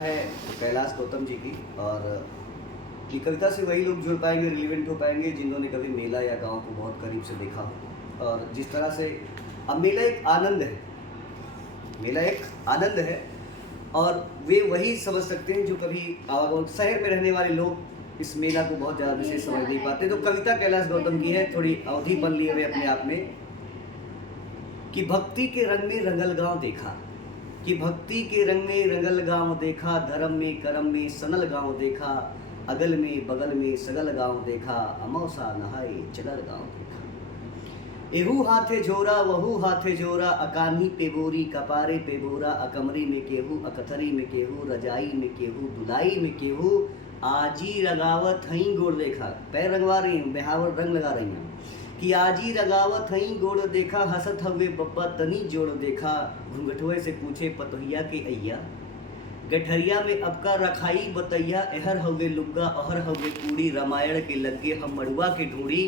है कैलाश गौतम जी की। और ये कविता से वही लोग जुड़ पाएंगे, रिलेवेंट हो पाएंगे जिन्होंने कभी मेला या गांव को बहुत करीब से देखा हो। और जिस तरह से अब मेला एक आनंद है, मेला एक आनंद है और वे वही समझ सकते हैं जो कभी शहर में रहने वाले लोग इस मेला को बहुत ज़्यादा विशेष समझ नहीं पाते। तो कविता कैलाश गौतम की है, थोड़ी अवधि बन लिए हुए अपने आप में, कि भक्ति के रंग में रंगल गांव देखा, कि भक्ति के रंग में रंगल गांव देखा, धर्म में करम में सनल गांव देखा, अगल में बगल में सगल गांव देखा, अमौसा नहाए चगल गांव देखा। एहू हाथे जोरा वहू हाथे जोरा, अकान्ही पे बोरी कपारे पे बोरा, अकमरी में केहू अकथरी में केहू, रजाई में केहू दुलाई में केहू, आजी रगावत हई गोड़ देखा। पैर रंगवा रही हैं, बेहावर रंग लगा रही हैं कि आजी रगावत हई गोड़ देखा, हसत हवे बप्पा तनी जोड़ देखा, घुंघटुए से पूछे पतोहिया के अय्या, गठरिया में अबका रखाई बतैया, एहर हवे लुग्गा अहर हवे कूड़ी, रामायण के लगे हम मड़ुआ के ढूंढी,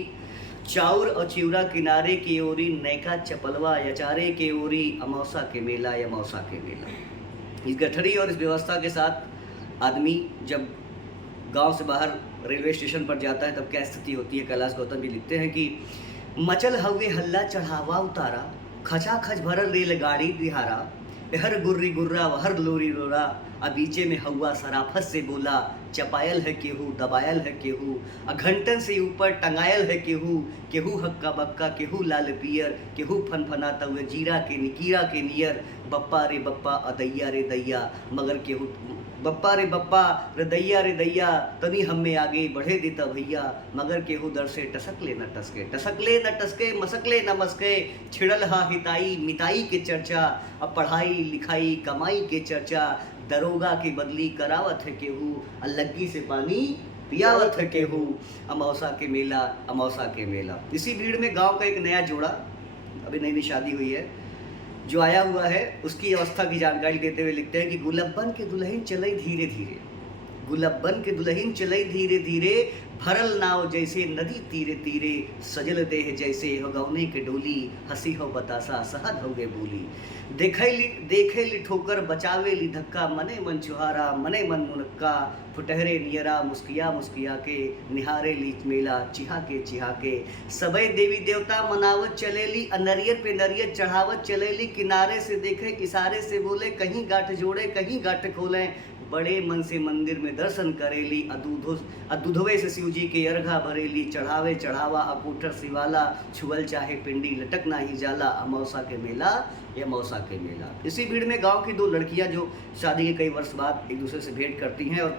चाउर और चिवरा किनारे की ओरी, नैका चपलवा यचारे के ओरी, अमौसा के मेला या मौसा के मेला। इस गठरी और इस व्यवस्था के साथ आदमी जब गांव से बाहर रेलवे स्टेशन पर जाता है तब क्या स्थिति होती है। कैलाश गौतम जी लिखते हैं कि मचल हवे हल्ला चढ़ावा उतारा, खचा खच भरल रेलगाड़ी बिहारा, हर गुर्री गुर्रा वहर लोरी रोरा, अबीचे में हवा सराफत से बोला, चपायल है केहू दबायल है केहू, घंटन से ऊपर टंगायल है केहू, केहू हक्का बक्का केहू लाल पियर, केहू फनफनाता हुए जीरा के निकीरा के नियर, बप्पा रे बप्पा अदैया रे दैया, मगर केहू बप्पा रे दैया, तनी हमें आगे बढ़े देता भैया, मगर केहू दर से टसक ले न टसके, टसक ले न टसके, मसक ले न मसके, छिड़ल हा हिताई मिताई के चर्चा, अब पढ़ाई लिखाई कमाई के चर्चा, दरोगा की बदली करावत है केहू, अलग्गी से पानी पियावत है केहू, अमौसा के मेला अमौसा के मेला। इसी भीड़ में गांव का एक नया जोड़ा, अभी नई नई शादी हुई है, जो आया हुआ है, उसकी अवस्था की जानकारी देते हुए लिखते हैं कि गुलब्बन के दुल्हन चलई धीरे धीरे, गुलब्बन के दुल्हन चलई धीरे धीरे, भरल नाव जैसे नदी तीरे तीरे, सजल देह जैसे हो गौने के डोली, हंसी हो बतासा सहद हो गे बोली, देखे ली ठोकर बचावे ली धक्का, मने मन चुहारा मने मन मुनक्का, फुटहरे नियरा मुस्किया मुस्किया के, निहारे ली मेला चिहा के, सबई देवी देवता मनावत चलेली, नरियर पे नरियर चढ़ावत चलेली, किनारे से देखे इशारे से बोले, कहीं गांठ जोड़े कहीं गांठ खोले, बड़े मन से मंदिर में दर्शन करेली, अदूधवे से शिव जी के अर्घा भरेली, चढ़ावे चढ़ावा अकूठर शिवाला, छुअल चाहे पिंडी लटक ना ही जाला, अमौसा के मेला या मौसा के मेला। इसी भीड़ में गांव की दो लड़कियां जो शादी के कई वर्ष बाद एक दूसरे से भेंट करती हैं और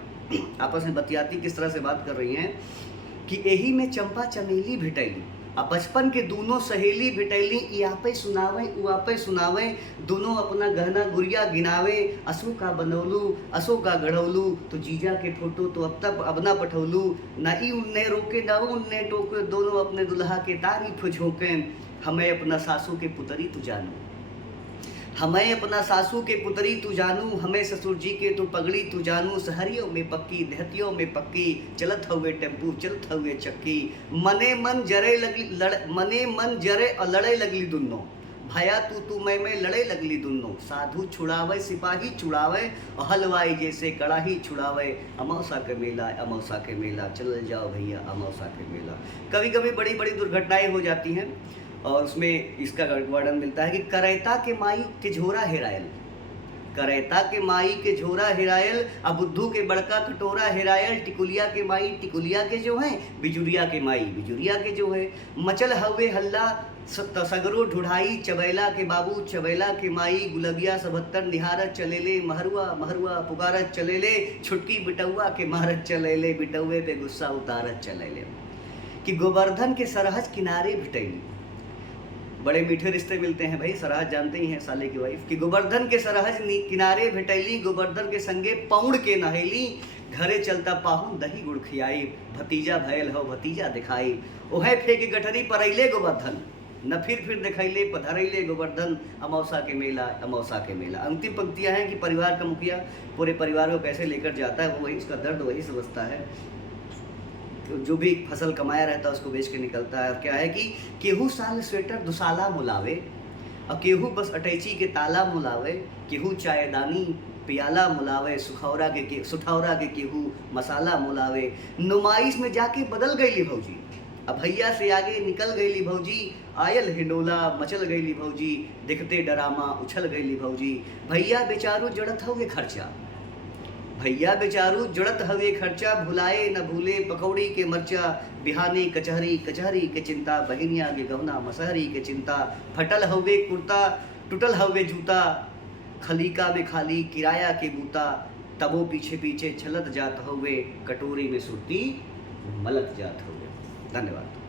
आपस में बतियाती किस तरह से बात कर रही हैं कि एही में चंपा चमेली भिटैली, अब बचपन के दोनों सहेली भिटैली, इयापे सुनावे, दोनों अपना गहना गुड़िया गिनावे, असो का बनौलू असो का गढ़ौलू, तो जीजा के फोटो तो अब तक अब ना पठौलू, ना ई उन्ने रोके ना उन्ने टोके, दोनों अपने दुल्हा के तारीफ झोंके, हमें अपना सासू के पुतरी तू जानू, हमें अपना सासू के पुतरी तू जानू, हमें ससुर जी के तू पगड़ी तू जानू, सहरियों में पक्की देहतियों में पक्की, चलत हुए टेम्पू चलत हुए चक्की, मने मन जरे और लड़े लगली दुन्नो, भया तू मैं लड़े लगली दुन्नो, साधु छुड़ावे सिपाही छुड़ावे, और हलवाई जैसे कड़ाही छुड़ावे, अमौसा के मेला चल जाओ भैया अमौसा के मेला। कभी कभी बड़ी बड़ी दुर्घटनाएं हो जाती हैं और उसमें इसका वर्णन मिलता है कि करैता के माई के झोरा हेरायल, करैता के माई के झोरा हेरायल, अब बुद्धू के बड़का कटोरा हेरायल, टिकुलिया के माई टिकुलिया के जो हैं, बिजुरिया के माई बिजुरिया के जो है, मचल हवे हल्ला सगरो ढुढ़ाई, चबैला के बाबू चबैला के माई, गुलबिया 77 निहारत चलेले, महरुआ पुकारत चलेले, छुटकी बिटौआ के मारत चलेले, बिटौए पे गुस्सा उतारत चलेले, कि गोवर्धन के सरहज किनारे भिटैली, बड़े मीठे रिश्ते मिलते हैं भाई, सरहज जानते ही हैं साले की वाइफ, कि गोवर्धन के सरहज किनारे भेटैली, गोवर्धन के संगे पौड़ के नहेली, घरे चलता पाहुन दही गुड़ खियाई, भतीजा भयल हो भतीजा दिखाई, ओहे फेंके गठरी परैले गोवर्धन, न फिर दिखैले पधरैले गोवर्धन, अमौसा के मेला। अंतिम पंक्तियां हैं कि परिवार का मुखिया पूरे परिवार को कैसे लेकर जाता है, वो वही उसका दर्द वही समझता है, जो भी फसल कमाया रहता है उसको बेच के निकलता है। और क्या है कि केहू साल स्वेटर दुसाला मुलावे, और केहू बस अटैची के ताला मुलावे, केहू चायदानी पियाला मुलावे, सुठौरा के केहू मसाला मुलावे। नुमाइश में जाके बदल गईली भौजी, अब भैया से आगे निकल गईली भौजी। आयल हिडोला मचल गईली भौजी, दिखते डरामा उछल गईली भौजी। भैया बेचारू जड़त हवे खर्चा, भैया बेचारू जड़त हवे खर्चा। भुलाए न भूले पकौड़ी के मर्चा, बिहानी कचहरी कचहरी के चिंता। बहिनिया के गहना मसहरी के चिंता। फटल हवे कुर्ता टूटल हवे जूता, खलीका में खाली किराया के बूता। तबो पीछे पीछे छलत जात हवे, कटोरी में सुरती मलत जात हवे। धन्यवाद।